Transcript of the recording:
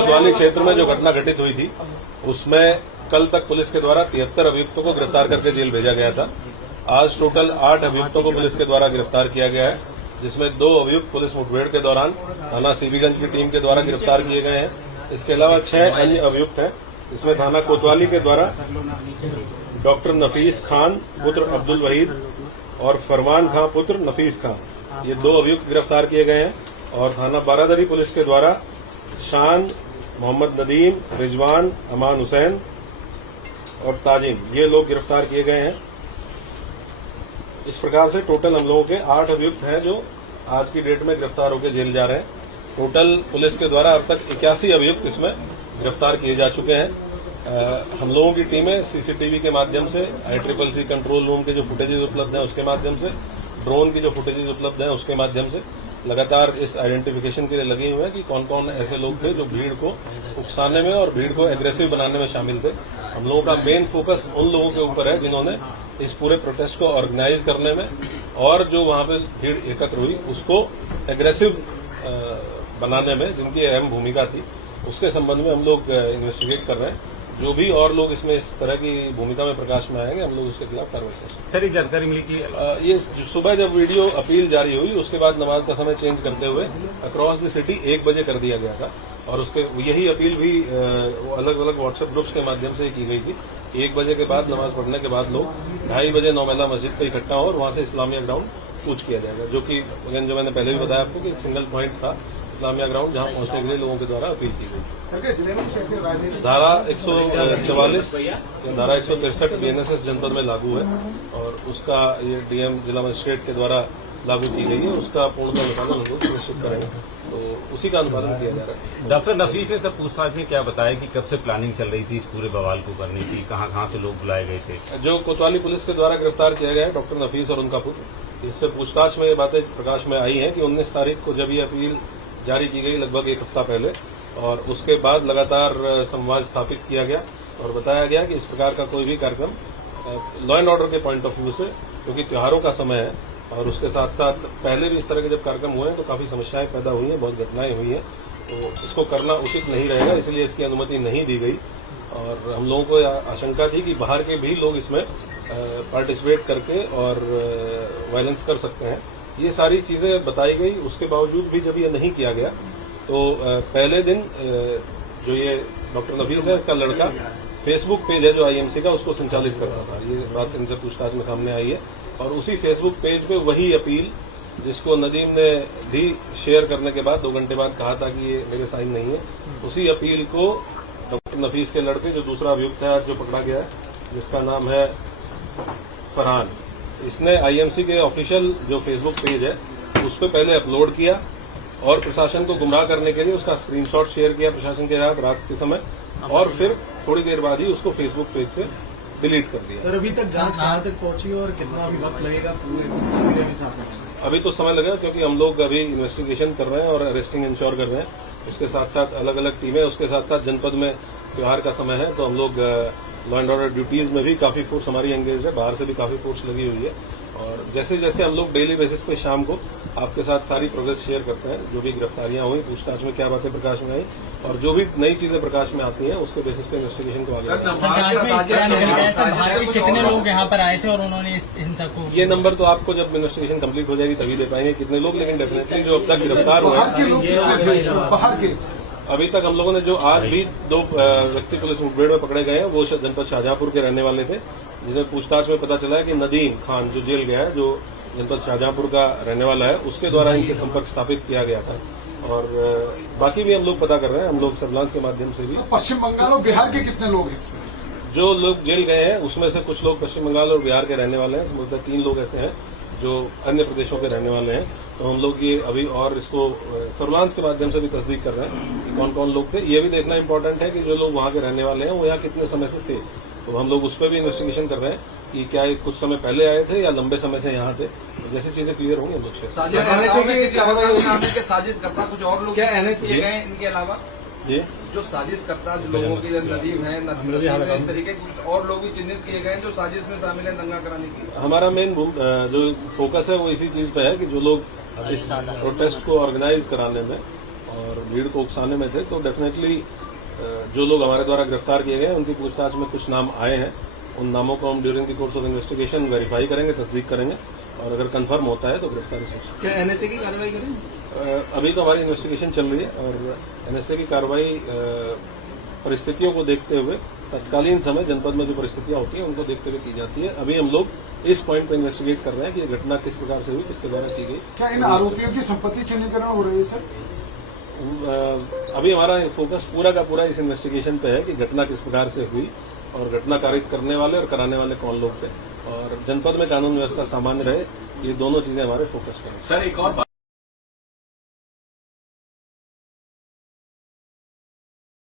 कोतवाली क्षेत्र में जो घटना घटित हुई थी उसमें कल तक पुलिस के द्वारा 73 अभियुक्तों को गिरफ्तार करके जेल भेजा गया था। आज टोटल 8 अभियुक्तों को पुलिस के द्वारा गिरफ्तार किया गया है, जिसमें 2 अभियुक्त पुलिस मुठभेड़ के दौरान थाना सीबीगंज की टीम के द्वारा गिरफ्तार किए गए हैं। इसके अलावा 6 अन्य अभियुक्त हैं, इसमें थाना कोतवाली के द्वारा डॉक्टर नफीस खान पुत्र अब्दुल वहीद और फरमान खां पुत्र नफीस खान, ये 2 अभियुक्त गिरफ्तार किए गए हैं। और थाना बारादरी पुलिस के द्वारा शान, मोहम्मद नदीम, रिजवान, अमान हुसैन और ताजिम, ये लोग गिरफ्तार किए गए हैं। इस प्रकार से टोटल हम लोगों के 8 अभियुक्त हैं जो आज की डेट में गिरफ्तार होकर जेल जा रहे हैं। टोटल पुलिस के द्वारा अब तक 81 अभियुक्त इसमें गिरफ्तार किए जा चुके हैं। हम लोगों की टीमें सीसीटीवी के माध्यम से, ICCC कंट्रोल रूम के जो फुटेजेज उपलब्ध हैं उसके माध्यम से, ड्रोन की जो फुटेजेज उपलब्ध हैं उसके माध्यम से लगातार इस आइडेंटिफिकेशन के लिए लगे हुए हैं कि कौन कौन ऐसे लोग थे जो भीड़ को उकसाने में और भीड़ को एग्रेसिव बनाने में शामिल थे। हम लोगों का मेन फोकस उन लोगों के ऊपर है जिन्होंने इस पूरे प्रोटेस्ट को ऑर्गेनाइज करने में और जो वहां पे भीड़ एकत्र हुई उसको एग्रेसिव बनाने में जिनकी अहम भूमिका थी, उसके संबंध में हम लोग इन्वेस्टिगेट कर रहे हैं। जो भी और लोग इसमें इस तरह की भूमिका में प्रकाश में आएंगे हम लोग उसके खिलाफ कार्रवाई करेंगे। सर, ये जानकारी मिली कि ये सुबह जब वीडियो अपील जारी हुई उसके बाद नमाज का समय चेंज करते हुए अक्रॉस द सिटी 1 बजे कर दिया गया था और उसके यही अपील भी अलग अलग व्हाट्सएप ग्रुप्स के माध्यम से की गई थी। 1 बजे के बाद नमाज पढ़ने के बाद लोग 2:30 बजे नौमेला मस्जिद पर इकट्ठा हो और वहां से इस्लामिया ग्राउंड कूच किया जाएगा, जो कि जो मैंने पहले भी बताया आपको कि सिंगल पॉइंट था इस्लामिया ग्राउंड, जहां पहुंचने के लिए लोगों के द्वारा अपील की गई। धारा 144 या धारा 163 BNSS जनपद में लागू है और उसका ये DM जिला मजिस्ट्रेट के द्वारा लागू की गई है, उसका पूर्णतः अनुपालन हम लोग सुनिश्चित करेंगे, तो उसी का अनुपालन किया जा रहा है। डॉक्टर नफीस ने सब पूछताछ में क्या बताया कि कब से प्लानिंग चल रही थी इस पूरे बवाल को करने की, कहां से लोग बुलाए गए थे? जो कोतवाली पुलिस के द्वारा गिरफ्तार किया गया है डॉक्टर नफीस और उनका पुत्र, इससे पूछताछ में ये बातें प्रकाश में आई है कि 19 तारीख को जब ये अपील जारी की गई लगभग 1 हफ्ता पहले, और उसके बाद लगातार संवाद स्थापित किया गया और बताया गया कि इस प्रकार का कोई भी कार्यक्रम लॉ एंड ऑर्डर के पॉइंट ऑफ व्यू से, क्योंकि त्योहारों का समय है और उसके साथ साथ पहले भी इस तरह के जब कार्यक्रम हुए हैं तो काफी समस्याएं पैदा हुई हैं, बहुत घटनाएं हुई हैं, तो इसको करना उचित नहीं रहेगा, इसलिए इसकी अनुमति नहीं दी गई। और हम लोगों को आशंका थी कि बाहर के भी लोग इसमें पार्टिसिपेट करके और वायलेंस कर सकते हैं, ये सारी चीजें बताई गई। उसके बावजूद भी जब ये नहीं किया गया तो पहले दिन जो ये डॉक्टर नफीस है, इसका लड़का फेसबुक पेज है जो IMC का, उसको संचालित करता था, ये बात इनसे पूछताछ में सामने आई है। और उसी फेसबुक पेज पे वही अपील जिसको नदीम ने भी शेयर करने के बाद 2 घंटे बाद कहा था कि ये मेरे साइन नहीं है, उसी अपील को डॉक्टर नफीस के लड़के जो दूसरा अभियुक्त है आज जो पकड़ा गया है, जिसका नाम है फरहान, इसने IMC के ऑफिशियल जो फेसबुक पेज है उस पर पहले अपलोड किया और प्रशासन को गुमराह करने के लिए उसका स्क्रीनशॉट शेयर किया प्रशासन के साथ रात के समय, और फिर थोड़ी देर बाद ही उसको फेसबुक पेज से डिलीट कर दिया। सर, अभी तक जांच कहां तक पहुंची और कितना अभी वक्त लगेगा पूरे तस्वीरें भी साफ होने में? अभी तो समय लगेगा क्योंकि हम लोग अभी इन्वेस्टिगेशन कर रहे हैं और अरेस्टिंग इंश्योर कर रहे हैं। उसके साथ साथ अलग अलग टीमें, उसके साथ साथ जनपद में त्योहार का समय है तो हम लोग लॉ एंड ऑर्डर ड्यूटीज में भी काफी फोर्स हमारी एंगेज है, बाहर से भी काफी फोर्स लगी हुई है। और जैसे जैसे हम लोग डेली बेसिस पे शाम को आपके साथ सारी प्रोग्रेस शेयर करते हैं, जो भी गिरफ्तारियां हुई, पूछताछ में क्या बातें प्रकाश में आई और जो भी नई चीजें प्रकाश में आती हैं उसके बेसिस पे इन्वेस्टिगेशन को आगे कितने लोग यहाँ पर आए थे और उन्होंने इस हिंसा को, ये नंबर तो आपको जब इन्वेस्टिगेशन कंप्लीट हो जाएगी तभी दे पाएंगे कितने लोग, लेकिन डेफिनेटली जो अब तक गिरफ्तार हुए अभी तक हम लोगों ने जो आज भी 2 व्यक्ति पुलिस मुठभेड़ में पकड़े गए हैं वो जनपद शाहजहांपुर के रहने वाले थे, जिसमें पूछताछ में पता चला है कि नदीम खान जो जेल गया है, जो जनपद शाहजहांपुर का रहने वाला है, उसके द्वारा इनसे संपर्क स्थापित किया गया था। और बाकी भी हम लोग पता कर रहे हैं, हम लोग सर्विलांस के माध्यम से भी। पश्चिम बंगाल और बिहार के कितने लोग हैं इसमें? जो लोग जेल गए हैं उसमें से कुछ लोग पश्चिम बंगाल और बिहार के रहने वाले हैं, मतलब 3 लोग ऐसे हैं जो अन्य प्रदेशों के रहने वाले हैं। तो हम लोग ये अभी और इसको सर्विलांस के माध्यम से भी तस्दीक कर रहे हैं कि कौन कौन लोग थे। ये भी देखना इम्पोर्टेंट है कि जो लोग वहां के रहने वाले हैं वो यहाँ कितने समय से थे, तो हम लोग उस पर भी इन्वेस्टिगेशन कर रहे हैं कि क्या ये कुछ समय पहले आए थे या लंबे समय से यहाँ थे। जैसी चीजें क्लियर होंगी हम लोग से। साजिश करता कुछ और लोग क्या NS किए गए इनके अलावा? ये जो साजिश करता जो लोगों की नदीम है, इस तरीके कुछ और लोग भी चिन्हित किए गए हैं जो साजिश में शामिल है दंगा कराने की। हमारा मेन जो फोकस है वो इसी चीज पे है कि जो लोग इस प्रोटेस्ट को ऑर्गेनाइज कराने में और भीड़ को उकसाने में थे। तो डेफिनेटली जो लोग हमारे द्वारा गिरफ्तार किए गए उनकी पूछताछ में कुछ नाम आए हैं। उन नामों को हम during the course of investigation verify करेंगे, तस्दीक करेंगे और अगर कंफर्म होता है तो गिरफ्तारी हो सकती क्या एनएसए की कार्रवाई करें? है। अभी तो हमारी इन्वेस्टिगेशन चल रही है और एनएसए की कार्रवाई परिस्थितियों को देखते हुए तत्कालीन समय जनपद में जो परिस्थितियां होती हैं उनको देखते हुए की जाती है। अभी हम लोग इस पॉइंट पर इन्वेस्टिगेट कर रहे हैं कि ये घटना किस प्रकार से हुई, किसके द्वारा की गई। क्या इन आरोपियों की संपत्ति चिन्हीकरण हो रही है सर? अभी हमारा फोकस पूरा का पूरा इस इन्वेस्टिगेशन पे है कि घटना किस प्रकार से हुई और घटना कारित करने वाले और कराने वाले कौन लोग थे और जनपद में कानून व्यवस्था सामान्य रहे, ये दोनों चीजें हमारे फोकस पर हैं। सर एक और